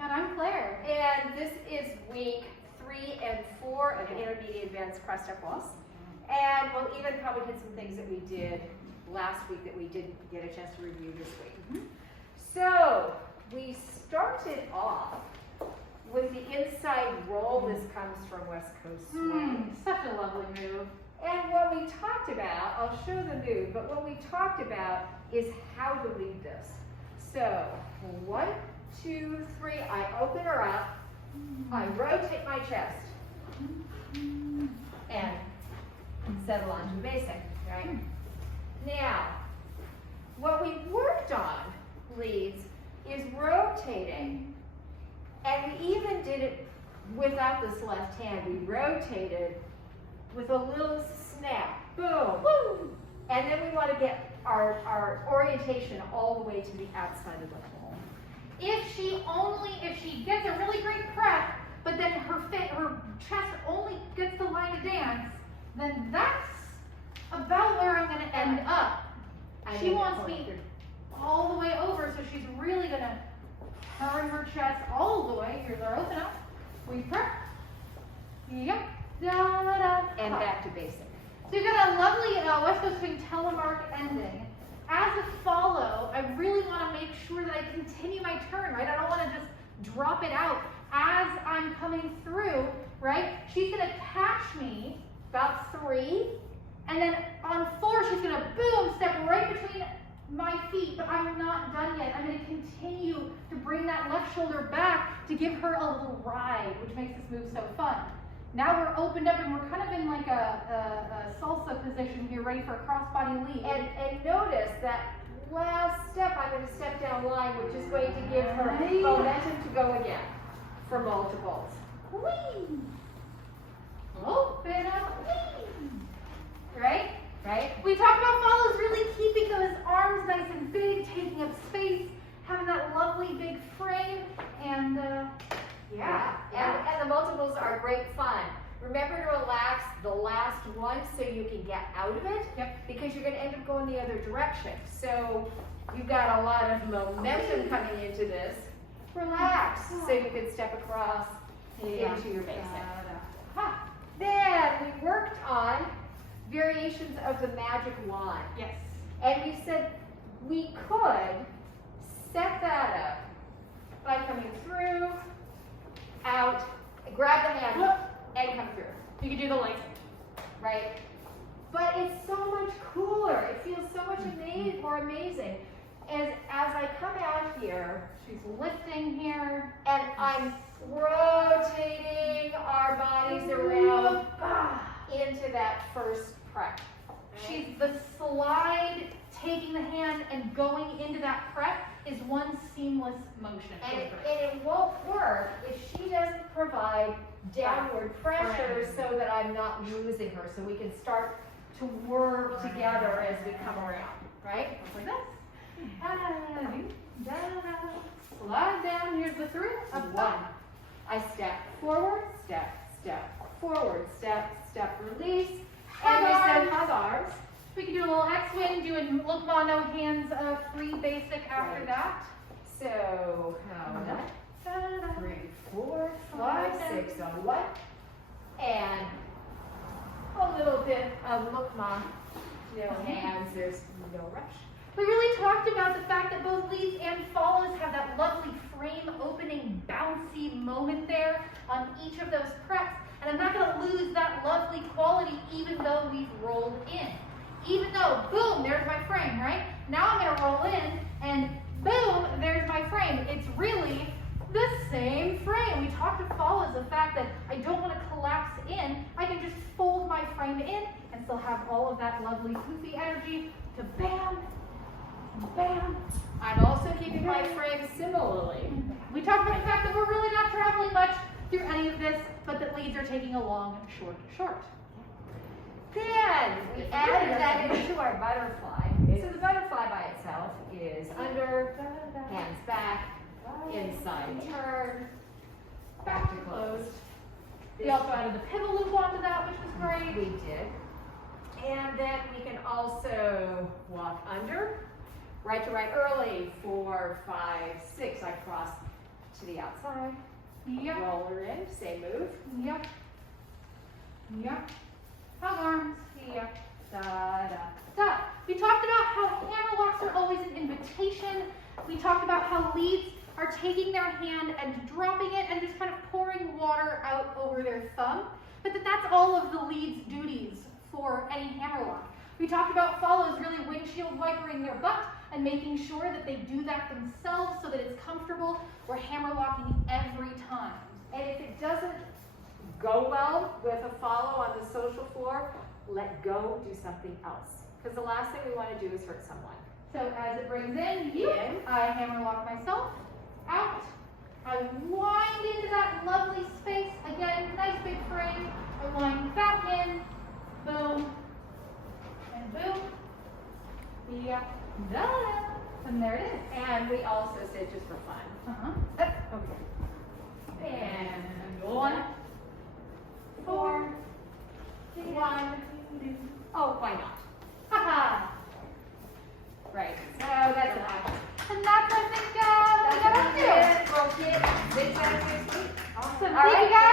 And I'm Claire. And this is week 3 and 4 of Intermediate Advanced Cross-Step Waltz. And we'll even probably hit some things that we did last week that we didn't get a chance to review this week. So we started off with the inside roll. This comes from West Coast Swing. Such a lovely move. And what we talked about, I'll show the move, but what we talked about is how to lead this. So 1, 2, 3, I open her up, I rotate my chest, and settle onto the basic, right? Now, what we worked on, leads, is rotating. And we even did it without this left hand. We rotated with a little snap, boom, woo! And then we want to get our orientation all the way to the outside of the hole. If she gets a really great prep, but then her chest only gets the line of dance, then that's about where I'm going to end up. She wants me all the way over, so she's really going to turn her chest all the way. Here's our open up. We prep. Yep. Da, da, da. And back to basic. So you've got a lovely West Coast Swing telemark ending. As a follow, I really want to make sure that I continue my turn, right? I don't want to just drop it out as I'm coming through, right? She's going to catch me about 3, and then on 4, she's going to boom, step right between my feet, but I'm not done yet. I'm going to continue to bring that left shoulder back to give her a little ride, which makes this move so fun. Now we're opened up and we're kind of in like a salsa position here, ready for a crossbody lead. And notice that last step, I'm going to step down line, which is going to give her momentum to go again for multiples. Whee! Open up, whee! Right? Right? We talked about follows, really keeping those arms nice and big, taking up space, having that lovely big frame, and yeah. And the multiples are great fun. Remember to relax the last one so you can get out of it. Yep. Because you're going to end up going the other direction. So you've got a lot of momentum coming into this. Relax so you can step across into your basic. Then we worked on variations of the magic wand. Yes. And we said we could set that up by coming through, out, grab the hand, and come through. You can do the light. Right? But it's so much cooler. It feels so much more amazing. As I come out here, She's lifting here. and I'm rotating our bodies around into that first prep. She's the slide, taking the hand and going into that prep is one seamless motion. And it won't work if she doesn't provide downward pressure so that I'm not losing her. So we can start to work together as we come around, right? Like this. Slide down, here's the 3. Up, 1. I step forward, step, forward, step, release. And we said hug arms. We can do a little X-Wing, doing look mono hands free basic after that. So, 3, 4, 5, 6 on 1. And a little bit of look ma, hands, there's no rush. We really talked about the fact that both leads and follows have that lovely frame opening, bouncy moment there on each of those preps. And I'm not going to lose that lovely quality even though we've rolled in. Even though, boom, there's my frame, right? Now I'm going to roll in, and boom, there's my frame. It's really the same frame. We talked to follows the fact that I don't want to collapse in. I can just fold my frame in and still have all of that lovely poofy energy to bam, bam. I'm also keeping my frame similarly. We talked about the fact that we're really not traveling much through any of this, but that leads are taking a long, short. Then we added that into our butterfly. So the butterfly by itself is under, hands back, inside turn, back to closed. We also added the pivot loop onto that, which was great. We did. And then we can also walk under, right to right early, 4, 5, 6. I cross to the outside. Yep. Roll her in, same move. Yep. Yep. Hug arms. Yep. Da, da. Da. We talked about how hammer locks are always an invitation. We talked about how leads are taking their hand and dropping it and just kind of pouring water out over their thumb. But that's all of the lead's duties for any hammer lock. We talked about follows really windshield wipering their butt and making sure that they do that themselves so that it's comfortable. We're hammer locking every time. And if it doesn't go well with a follow on the social floor, let go, do something else. Because the last thing we want to do is hurt someone. So as it brings in, I hammer lock myself, out. I wind into that lovely space. Again, nice big frame. I wind back in, boom, and boom. Yeah, da-da. And there it is. And we also said just for fun. Okay. And 1, 4, 1. Oh, why not? Haha. Right. So that's an action. And that's, I think, we got to do. Rotate, zigzag, Awesome. All Thank right, you guys.